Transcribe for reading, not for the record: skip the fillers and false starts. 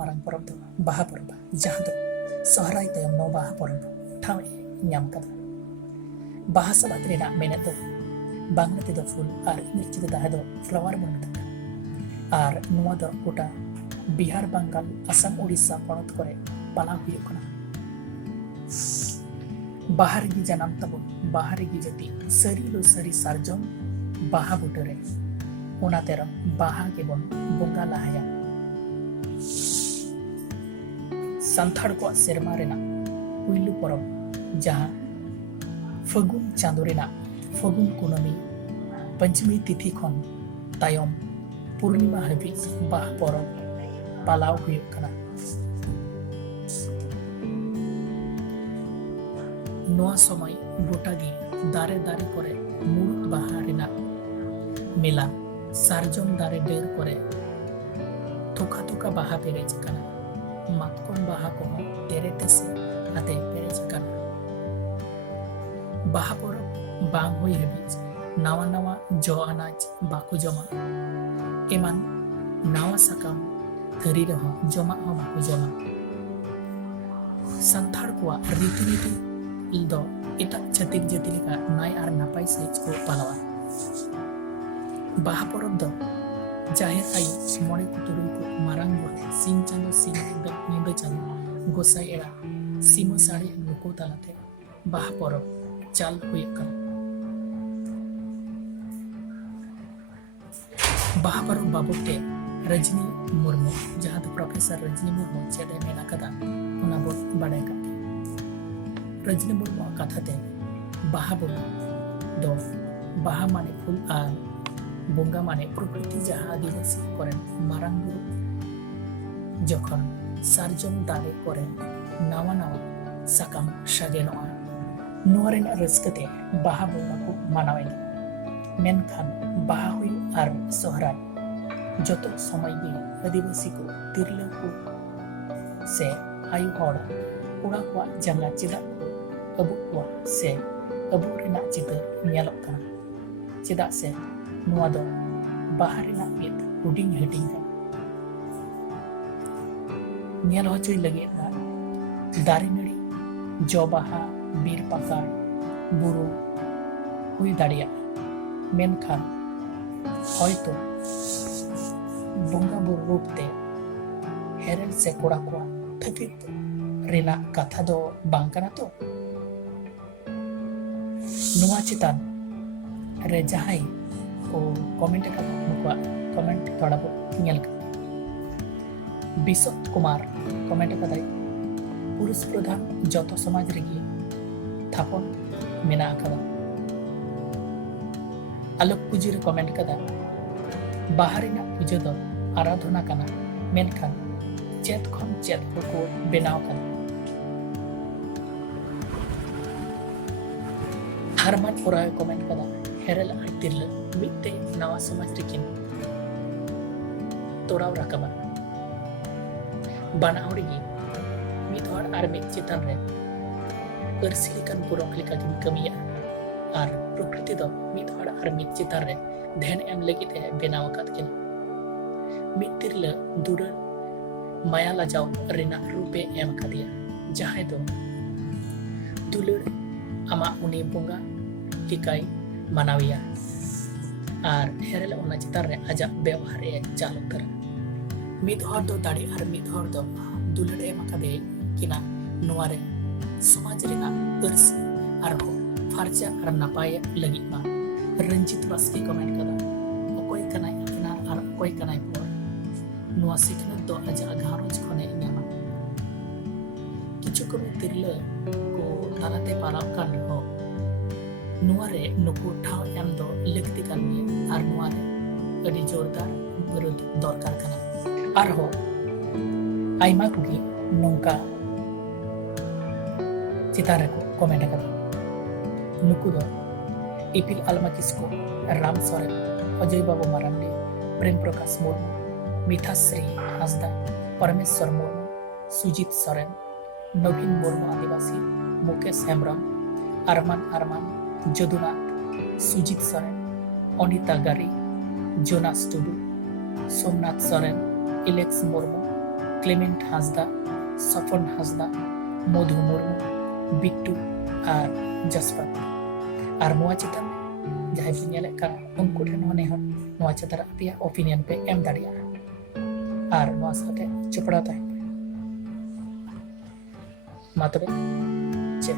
marang porab do baha porab jahan do sohrai tayam no baha porab ठाव nyam kada baha sabat rena menet do bangla te do full ar ingreji te da do flower bon meta ar nuwa do gota bihar bangal asam odisha ponot kore pala huyo kana bahar gi janam tabon bahar gi jati sari lo sari sarjom baha butore ona tera baha ke bon bonga lahaya santhar ko serma rena huilu porab jaha fagun chando rena fagun kunami panchami tithi khon tayom purnima habi bah porab palau huyuk kana noa somay gota gi dare dare kore murut baha rena mela sarjom dare der kore thoka thoka baha perej kana matkom baha ko tere tese ate perej kana baha porab bang hoi habij nawa nawa jo anaj baku joma eman nawa sakam thari reho joma ho baku joma santhar ko riti riti do ita chatik jati leka nai ar napai sej ko palawa baha porab do jahir ayu mone ko turun ko marang bor sin chando sin nindo chando gosai era sima sari nuko talate baha porab chal huye kan baha porab babote rajni murmu jaha do professor rajni murmu chede mena kada ona bot badai ka rajni murmu katha te baha bol do baha mane phul ar bonga mane prokriti jaha adivasi koren marang buru jokhon sarjom dare koren nawa nawa sakam sagenoa noren raskate baha bonga ko manawen menkhan baha hui ar sohrai joto samay gi adivasi ko tirla ko se ayu hor ura ko janga chida abu ko se abu rena chita nyalok kana chida se nuwa do baha rena mit huding heting kana nyal hochoy lagi na dare nari jo baha bir pakar buru hui daria menkhan hoyto bonga buru rup te herel se kora ko thakit rena katha do bang kana to nuwa chitan re jahai ko comment ka nukwa comment thoda bo nyal ka bisot kumar comment ka dai पुरुष प्रधान joto समाज regi thapon mena akada alok puji re comment kada baharina puja do aradhana kana menkhan chet khon chet ko benaw kana harman purai comment kada herel artil mitte nawa samaj rekin toraw rakaba bana horigi mit hor ar mit chitan re persilikan purok lika kin kamiya ar prokriti do mit hor ar mit chitan re dhyan em lagi te benaw kat kin mit tirla dura maya la jaw rena rupe em kadiya jahay do dulur ama uni bunga likai manawiya ar herel ona chitan re aja ବ୍ୟବହାର e चालू कर mit hor do dadi ar mit hor do dulur em kade kina nuare समाज rena persi arho farja ar napaya lagi ma ranjit baski comment kada okoy kanai apna ar okoy kanai por nuwa sikna do aja agharoj khone nyama kichu ko tirla ko talate parap kan ho nuare nuku thaw em do lekti kan ni ar nuare adi jordar berud dorkar kana arho aima kugi nongka citare ko comment kada nuku do ipil alma kisko ram soren Ajay बाबू मरांडी प्रेम प्रकाश मुर्मू मिठाश्री हांसदा परमेश्वर मुर्मू सुजीत सोरेन नवीन मुर्मू आदिवासी मुकेश हेम्ब्रम अरमान अरमान जदुनाथ सुजीत सोरेन अनिता गारी Jonas Tudu Somnath Soren इलेक्स Murmu Clement Hansda, सफन Hansda, मधु मुर्मू, बिट्टू और जसपत। और नोआ चितान जहां पे नेले काना उनको ठेन होने हन नोआ चितान अपया ओपिनियन पे एम दाड़िया और नोआ साथे चपड़ा ताहें पे। मा तबे जय